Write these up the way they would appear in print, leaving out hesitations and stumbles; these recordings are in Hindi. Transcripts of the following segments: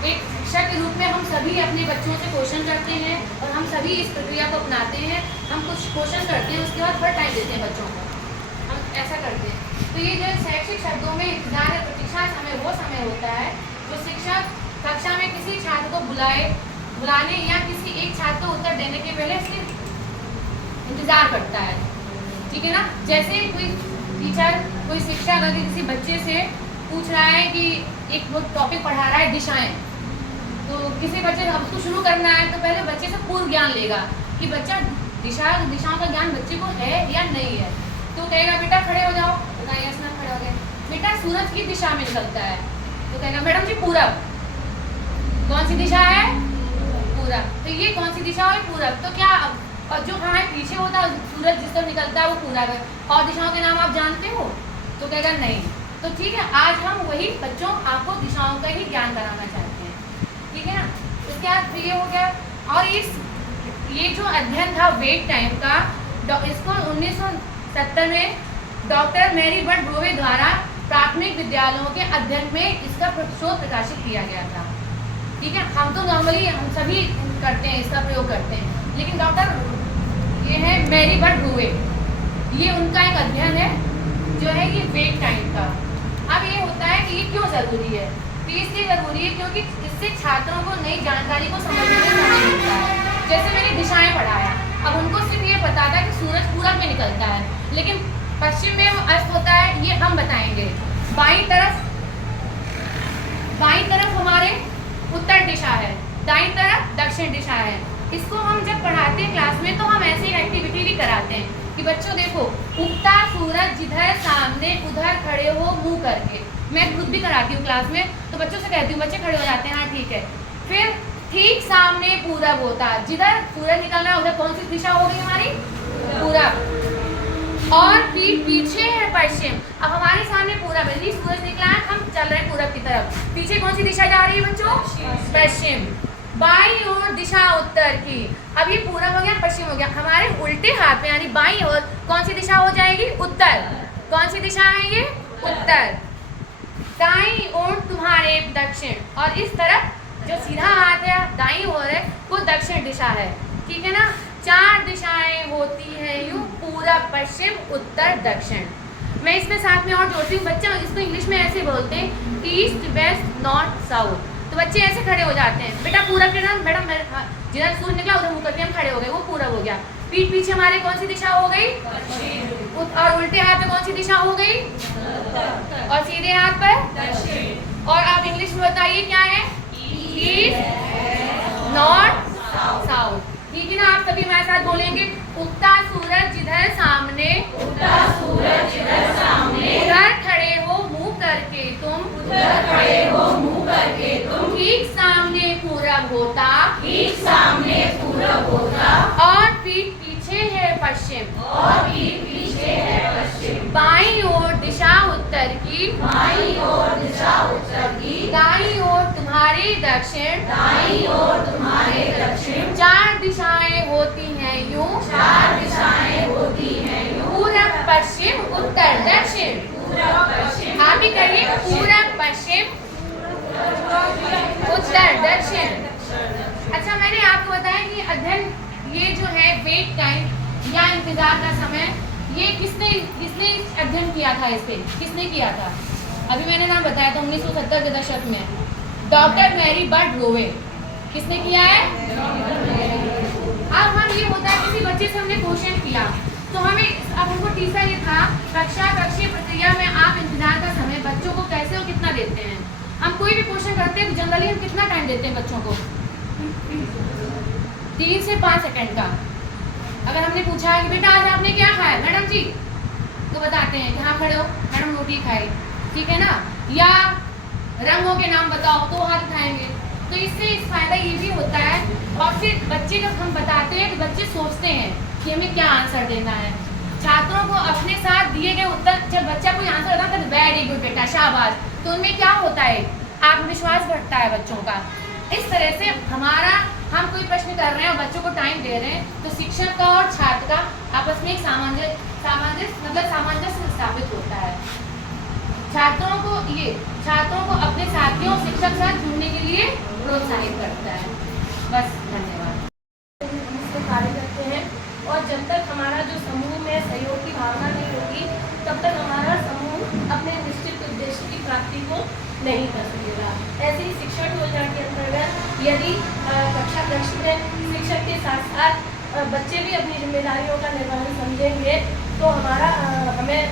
एक शिक्षक के रूप में हम सभी अपने बच्चों से क्वेश्चन करते हैं और हम सभी इस प्रक्रिया को अपनाते हैं। हम कुछ क्वेश्चन करते हैं, उसके बाद थोड़ा टाइम देते हैं बच्चों को, हम ऐसा करते हैं। तो ये जो शैक्षिक शब्दों में इंतजार या प्रतीक्षा समय वो समय होता है जो शिक्षक कक्षा में किसी छात्र को बुलाने या किसी एक छात्र को उत्तर देने के पहले उसके इंतजार करता है, ठीक है ना। जैसे कोई टीचर, कोई शिक्षक अगर किसी बच्चे से पूछ रहा है कि एक वो टॉपिक पढ़ा रहा है दिशाएं, तो किसी बच्चे को उसको शुरू करना है तो पहले बच्चे से पूर्व ज्ञान लेगा कि बच्चा दिशाओं का ज्ञान बच्चे को है या नहीं है। तो कहेगा बेटा खड़े हो जाओ, बताइए इसमें खड़े हो गए। बेटा सूरज की दिशा में निकलता है, तो कहेगा मैडम जी पूरब। कौन सी दिशा है? पूरब। तो ये कौन सी दिशा है? पूरब। तो क्या और जो हमारे पीछे होता है सूरज जिस तरफ निकलता है वो पूरब है। और दिशाओं के नाम आप जानते हो? तो कहेगा नहीं। तो ठीक है, आज हम वही बच्चों आपको दिशाओं का ही ज्ञान कराना चाहते हैं, ठीक है ना। इसके बाद ये हो गया। और ये जो अध्ययन था वेट टाइम का, इसको 1970 में डॉक्टर मैरी बर्ड ब्रोवे द्वारा प्राथमिक विद्यालयों के अध्ययन में इसका शोध प्रकाशित किया गया था, ठीक है। हम तो नॉर्मली हम सभी करते हैं, इसका प्रयोग करते हैं, लेकिन डॉक्टर ये है मैरी बर्ड ब्रोवे, ये उनका एक अध्ययन है जो है ये वेट टाइम का। अब ये होता है कि ये क्यों ज़रूरी है? तो इसलिए ज़रूरी है क्योंकि इससे छात्रों को नई जानकारी को समझने में समय मिलता है। जैसे मैंने दिशाएं पढ़ाया, अब उनको सिर्फ ये पता था कि सूरज पूरब में निकलता है, लेकिन पश्चिम में वो अस्त होता है, ये हम बताएंगे। बाईं तरफ हमारे उत्तर दिशा है, दाईं तरफ दक्षिण दिशा है। इसको हम जब पढ़ाते हैं क्लास में तो हम ऐसी एक्टिविटी भी कराते हैं कि बच्चों देखो, उगता सूरज जिधर सामने उधर खड़े हो मुंह करके। मैं खुद भी कराती हूँ क्लास में, तो बच्चों से कहती हूँ, बच्चे खड़े हो जाते हैं, हाँ ठीक है। फिर ठीक सामने पूरब होता, जिधर सूरज निकलना है उधर कौन सी दिशा हो गई हमारी? पूरब। और पीछे है पश्चिम। अब हमारे सामने पूरब है, सूरज निकला है, हम चल रहे हैं पूरब की तरफ। पीछे कौन सी दिशा जा रही है बच्चों? पश्चिम। बाईं ओर दिशा उत्तर की। अब ये पूरब हो गया, पश्चिम हो गया। हमारे उल्टे हाथ में यानी बाईं ओर कौन सी दिशा हो जाएगी? उत्तर। कौन सी दिशा है ये? उत्तर। दाईं ओर तुम्हारे दक्षिण। और इस तरफ जो सीधा हाथ है दाईं ओर है वो दक्षिण दिशा है, ठीक है ना। 4 दिशाएं होती हैं यूं, पूरब पश्चिम उत्तर दक्षिण। मैं इसमें साथ में और जोड़ती हूँ, बच्चे इसको इंग्लिश में ऐसे बोलते हैं, ईस्ट वेस्ट नॉर्थ साउथ। तो बच्चे ऐसे खड़े हो जाते हैं, बेटा पूरब के नाम, मैडम जिधर सूर्य निकला उधर मुंह करके हम खड़े हो गए, वो पूरब हो गया। पीठ पीछे हमारे कौन सी दिशा हो गई? और उल्टे हाथ में कौन सी दिशा हो गई? और सीधे हाथ पर दक्षिण। और आप इंग्लिश में बताइए क्या है? ईस्ट नॉर्थ साउथ, ठीक है ना। आप सभी हमारे साथ बोलेंगे, उगता सूरज जिधर सामने उधर खड़े हो मुंह करके तुम, ठीक सामने पूरब होता, और पीठ पीछे है पश्चिम, बाईं ओर दिशा उत्तर की, दाईं ओर तुम्हारे दक्षिण, 4 दिशाएं होती हैं यूं, पूरब पश्चिम उत्तर दक्षिण। आप भी करिए, पूरब पश्चिम उत्तर दक्षिण। अच्छा, मैंने आपको बताया कि अध्ययन ये जो है वेट टाइम या इंतजार का समय, ये किसने अध्ययन किया था? इस पे किसने किया था? अभी मैंने नाम बताया था 1970 के दशक में डॉक्टर मैरी बर्ड ब्रोवे। किसने किया है? अब हम ये होता है किसी बच्चे से हमने क्वेश्चन किया तो हमें अब हमको तीसरा ये था कक्षीय प्रक्रिया में आप इंतजार का समय बच्चों को कैसे और कितना देते हैं। हम कोई भी क्वेश्चन करते हैं तो जनरली हम कितना टाइम देते हैं बच्चों को? 3 से 5 सेकंड का। अगर हमने पूछा है कि बेटा आज आपने क्या खाया मैडम जी, तो बताते हैं कि हाँ खड़े हो मैडम रोटी खाई, ठीक है ना। या रंगों के नाम बताओ तो हाथ उठाएंगे। तो इससे फायदा ये भी होता है। और फिर बच्चे जब हम बताते हैं तो बच्चे सोचते हैं कि हमें क्या आंसर देना है। छात्रों को अपने साथ दिए गए उत्तर, जब बच्चा कोई आंसर देता है तो वेरी गुड बेटा शाबाश, तो उनमें क्या होता है? आत्मविश्वास बढ़ता है बच्चों का। इस तरह से हम कोई प्रश्न कर रहे हैं और बच्चों को टाइम दे रहे हैं तो शिक्षक का और छात्र का आपस में एक सामंजस्य स्थापित होता है। छात्रों को अपने साथियों शिक्षक साथ जुड़ने के लिए प्रोत्साहित करता है। बस, धन्यवाद। इसमें कार्य करते हैं और जब तक हमारा जो समूह में सहयोग की भावना नहीं होगी तब तक हमारा समूह अपने निश्चित उद्देश्य की प्राप्ति को नहीं कर सकेगा। ऐसे ही शिक्षण योजना के अंतर्गत यदि कक्षा कक्ष में शिक्षक के साथ साथ बच्चे भी अपनी जिम्मेदारियों का निर्वहन समझेंगे तो हमें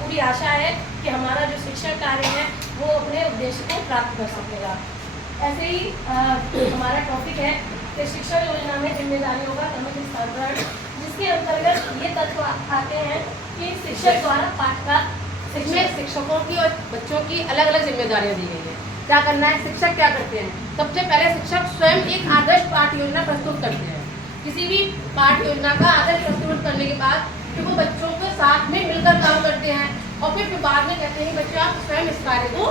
पूरी आशा है कि हमारा जो शिक्षण कार्य है वो अपने उद्देश्य को प्राप्त कर सकेगा। ऐसे ही हमारा टॉपिक है कि शिक्षा योजना में जिम्मेदारियों का क्रमिक स्थानांतरण, जिसके अंतर्गत ये तत्व आते हैं कि शिक्षक द्वारा पाठ का शिक्षकों की और बच्चों की अलग अलग जिम्मेदारियां दी गई है। क्या करना है, शिक्षक क्या करते हैं? सबसे पहले शिक्षक स्वयं एक आदर्श पाठ योजना प्रस्तुत करते हैं। किसी भी पाठ योजना का आदर्श प्रस्तुत करने के बाद फिर वो बच्चों के साथ में मिलकर काम करते हैं और फिर बाद में कहते हैं बच्चे आप स्वयं इस कार्य को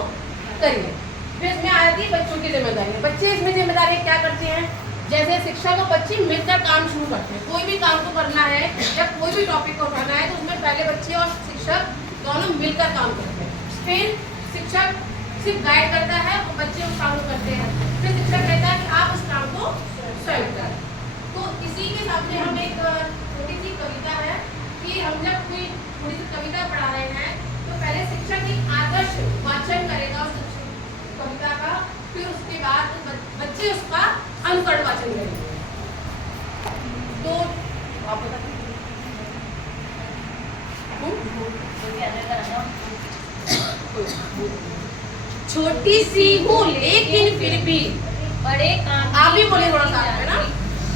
करिए। फिर इसमें आ जाती है बच्चों की जिम्मेदारी। बच्चे इसमें जिम्मेदारी क्या करते हैं? जैसे शिक्षक और बच्चे मिलकर काम शुरू करते हैं। कोई भी काम को करना है या कोई भी टॉपिक को उठाना है तो उसमें पहले बच्चे और शिक्षक दोनों मिलकर काम करते हैं। फिर शिक्षक सिर्फ गाइड करता है और बच्चे उस काम को करते हैं। फिर शिक्षक कहता है कि आप उस काम को स्वयं करें। तो इसी के सामने हम एक छोटी सी कविता है कि हम जब कोई थोड़ी सी कविता पढ़ा रहे हैं तो पहले शिक्षक एक आदर्श वाचन करेगा उस कविता का, फिर उसके बाद बच्चे उसका अनुकरण वाचन करेंगे। तो आप बताइए। छोटी सी हूँ लेकिन फिर भी बड़े काम, आप भी बोले थोड़ा सा है ना।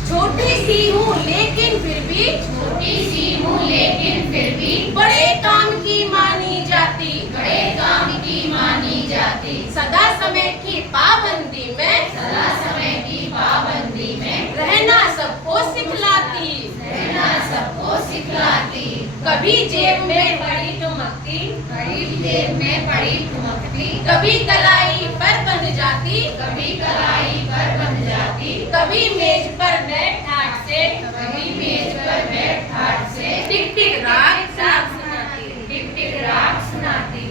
छोटी सी हूँ लेकिन फिर भी, छोटी सी हूँ लेकिन फिर भी बड़े काम की मानी जाती, बड़े काम की मानी जाती। सदा समय की पाबंदी में, सदा समय की पाबंदी में रहना सबको सिखलाती, रहना सबको सिखलाती। कभी जेब में पड़ी ठुमकती, कभी जेब में पड़ी ठुमकती, कभी कलाई पर बंध जाती, कभी कलाई पर बंध जाती, कभी मेज पर बैठ ठाट से, कभी मेज पर बैठ ठाट से टिक टिक राग राग सुनाती, टिक टिक राग सुनाती।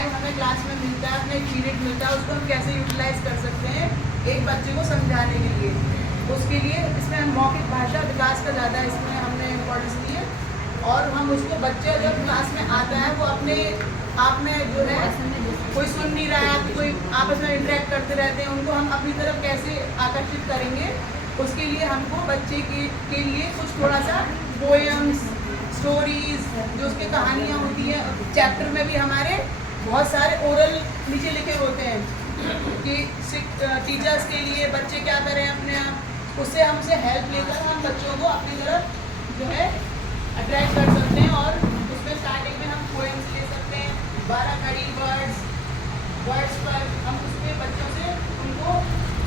हमें क्लास में मिलता है, अपने पीरियड मिलता है, उसको हम कैसे यूटिलाइज कर सकते हैं एक बच्चे को समझाने के लिए। उसके लिए इसमें मौखिक भाषा विकास का ज़्यादा इसमें हमने इम्पोर्टेंस दी है और हम उसको बच्चे जब क्लास में आता है वो अपने आप में जो है कोई सुन नहीं रहा है, कोई आपस में इंटरेक्ट करते रहते हैं, उनको हम अपनी तरफ कैसे आकर्षित करेंगे उसके लिए हमको बच्चे के लिए कुछ थोड़ा सा पोएम्स, स्टोरीज, जो उसकी कहानियाँ होती हैं। चैप्टर में भी हमारे बहुत सारे ओरल नीचे लिखे होते हैं कि टीचर्स के लिए बच्चे क्या करें अपने आप, उससे हमसे हेल्प लेकर हम बच्चों को अपनी तरफ जो है अट्रैक्ट कर सकते हैं। और उसमें स्टार्टिंग में हम पोएम्स ले सकते हैं, 12 कड़ी वर्ड्स पर हम उसमें बच्चों से उनको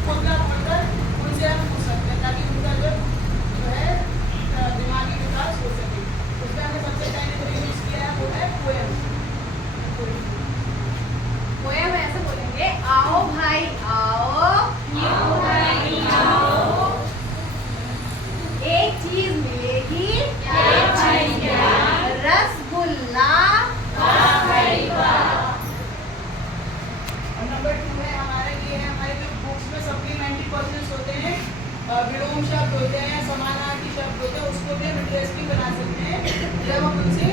खुदरा पढ़कर उनसे हम पूछ सकते हैं ताकि उनका जो है दिमागी विकास हो सके। उसमें हमने सबसे पहले जो यूज़ किया है वो है पोएम। पोएम ऐसे बोलेंगे, आओ भाई आओ, आओ भाई आओ, एक चीज मिलेगी, क्या भाई क्या, रसगुल्ला, वाह भाई वाह। और नंबर 2 है हमारे ये है हमारे जो बुक्स में सप्लीमेंट्री क्वेश्चंस होते हैं, विलोम शब्द होते हैं, समानार्थी शब्द होते हैं, उसको भी हम इंटरेस्टिंग बना सकते हैं जब हम उनसे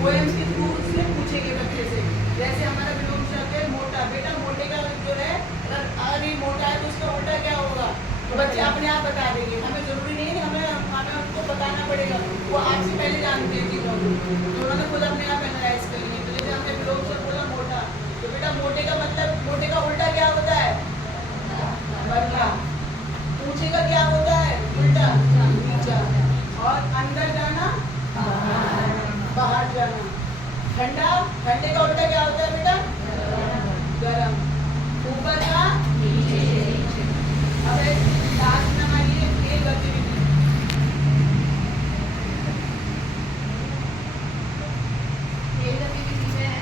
पोएम्स के थ्रू उससे पूछेंगे बच्चे से। जैसे हमारा विलोम शब्द है मोटा, बेटा मोटे का जो है अगर ये मोटा है तो उसका उल्टा क्या होगा, तो बच्चे अपने आप बता देंगे। हमें जरूरी नहीं है हमें उनको बताना पड़ेगा, वो आपसे पहले जानते हैं चीज़ों को, तो उन्होंने खुद अपने आप एनालाइज कर लिए। तो जैसे हमने विलोम शब्द बोला मोटा, तो बेटा मोटे का मतलब मोटे का उल्टा क्या होता है, पतला। ऊंचे का क्या होता है, उल्टा नीचा। और अंदर जाना बाहर जाना। ठंडा, ठंडे का उल्टा क्या होता है बेटा, गरम। ऊपर का अब लास्ट में हमारी खेल गतिविधि। खेल गतिविधि में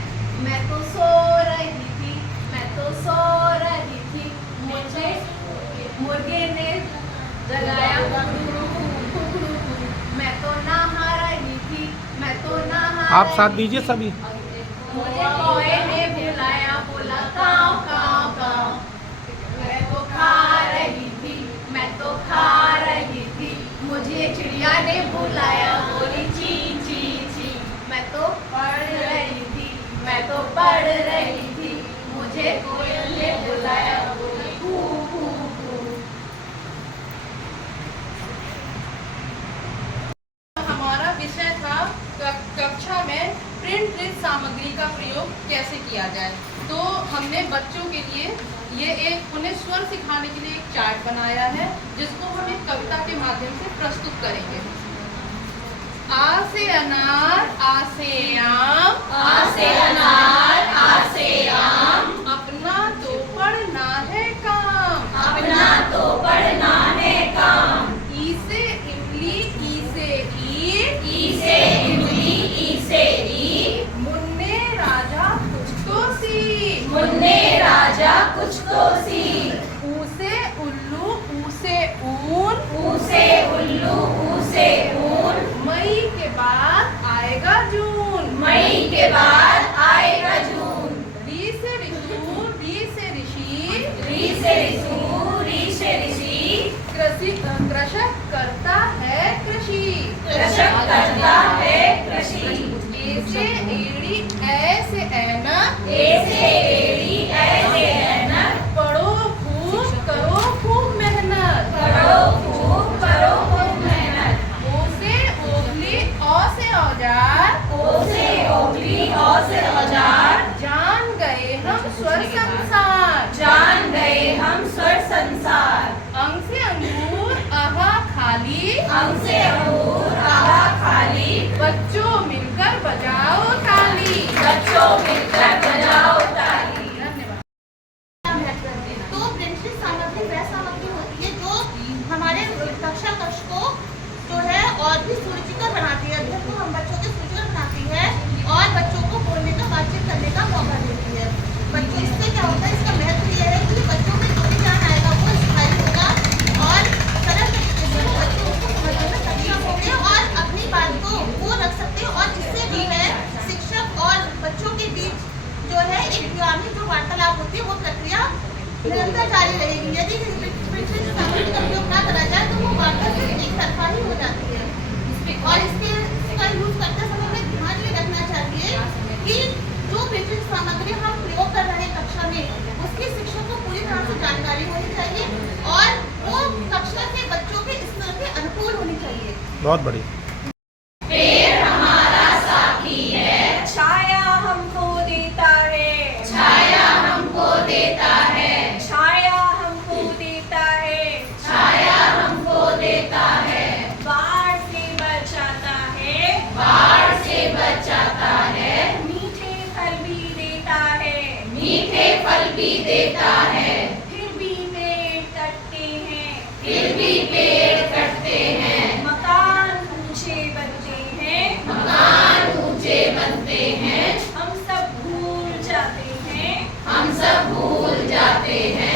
मैं तो सो रही थी, मैं तो सो रही थी, मुझे मुर्गे ने जगाया, मैं तो नहा रही थी, मैं तो नहा आप साथ दीजिए सभी। मुझे कोए ने बुलाया, बोला काव काव काव, मैं तो खा रही थी, मैं तो खा रही थी। मुझे चिड़िया ने बुलाया, बोली ची ची ची, मैं तो पढ़ रही थी, मैं तो पढ़ रही थी। मुझे कोयल ने बुलाया, बोली कू कू कू। हमारा विषय था कक्षा में प्रिंट सामग्री का प्रयोग कैसे किया जाए। तो हमने बच्चों के लिए उन्हें स्वर सिखाने के लिए एक चार्ट बनाया है, जिसको हम एक कविता के माध्यम से प्रस्तुत करेंगे। आ से अनार, आ से आम, आ से अनार, आ से आम, अपना तो पढ़ना है काम, अपना तो पढ़ना है काम। ई से इमली, ई से ईट, ई से इमली, ई से ईट, मुन्ने राजा कुछ तो सी, मुन्ने राजा कुछ तो सी। ऊ से उल्लू, ऊ से ऊन, ऊ से उल्लू, ऊ से ऊन, मई के बाद आएगा जून, मई के बाद आएगा जून। री से ऋतु, री से ऋषि, री से ऋतु, री से ऋषि, कृषक करता है कृषि, कृषक करता है कृषि। ए से एड़ी, ए से ऐनक, ए से एड़ी, ए से ऐनक, पढ़ो खूब, करो खूब मेहनत, करो खूब मेहनत। ओ से ओगली, औ से औजार, ओ से ओगली, औ से औजार, जान गए हम स्वर संसार, जान गए हम स्वर संसार। अंग से अंगूर, आहा खाली, अंग से अंगूर, आहा खाली, बच्चों मिलकर बजाओ ताली, बच्चों मिलकर बजाओ ताली। धन्यवाद। तो प्रिंटेड सामग्री वह सामग्री होती है जो हमारे कक्षा कक्ष को जो है और भी सुरुचिकर बनाती है, अध्ययन को हम बच्चों के सुरुचिकर बनाती है और बच्चों को बोलने का, बातचीत करने का मौका देती है। बच्चों इससे क्या होता है, इसका महत्व ये है कि बच्चों में जो भी ज्ञान आएगा वो स्थायी होगा और सरल तरीके से वो बच्चे उसको समझने में सक्षम होंगे और अपनी बात को वो रख सकते हैं और जिससे भी है शिक्षक और बच्चों के बीच जो है एक ग्रामीण जो वार्तालाप होती है वो प्रक्रिया निरंतर जारी रहेगी। यदि प्रिंटेड सामग्री का प्रयोग ना करा जाए तो वो वार्ता सिर्फ एक तरफा ही हो जाती है। और इसका यूज करते समय हमें ध्यान ये रखना चाहिए कि जो प्रिंटेड सामग्री हम प्रयोग कर रहे हैं कक्षा में उसकी शिक्षक को पूरी तरह से जानकारी होनी चाहिए और वो कक्षा के बच्चों के स्तर के अनुकूल होनी चाहिए। बहुत बढ़िया। पेड़ हमारा साथी है, छाया हमको देता है, छाया हमको देता है, छाया हमको देता है, छाया हमको देता है। बाढ़ से बचाता है, बाढ़ से बचाता है, मीठे फल भी देता है, मीठे फल भी देता है। फिर भी पेड़ कटते हैं, फिर भी पेड़ कटते हैं, मकान ऊंचे बनते हैं, मकान ऊंचे बनते हैं। हम सब भूल जाते हैं, हम सब भूल जाते हैं।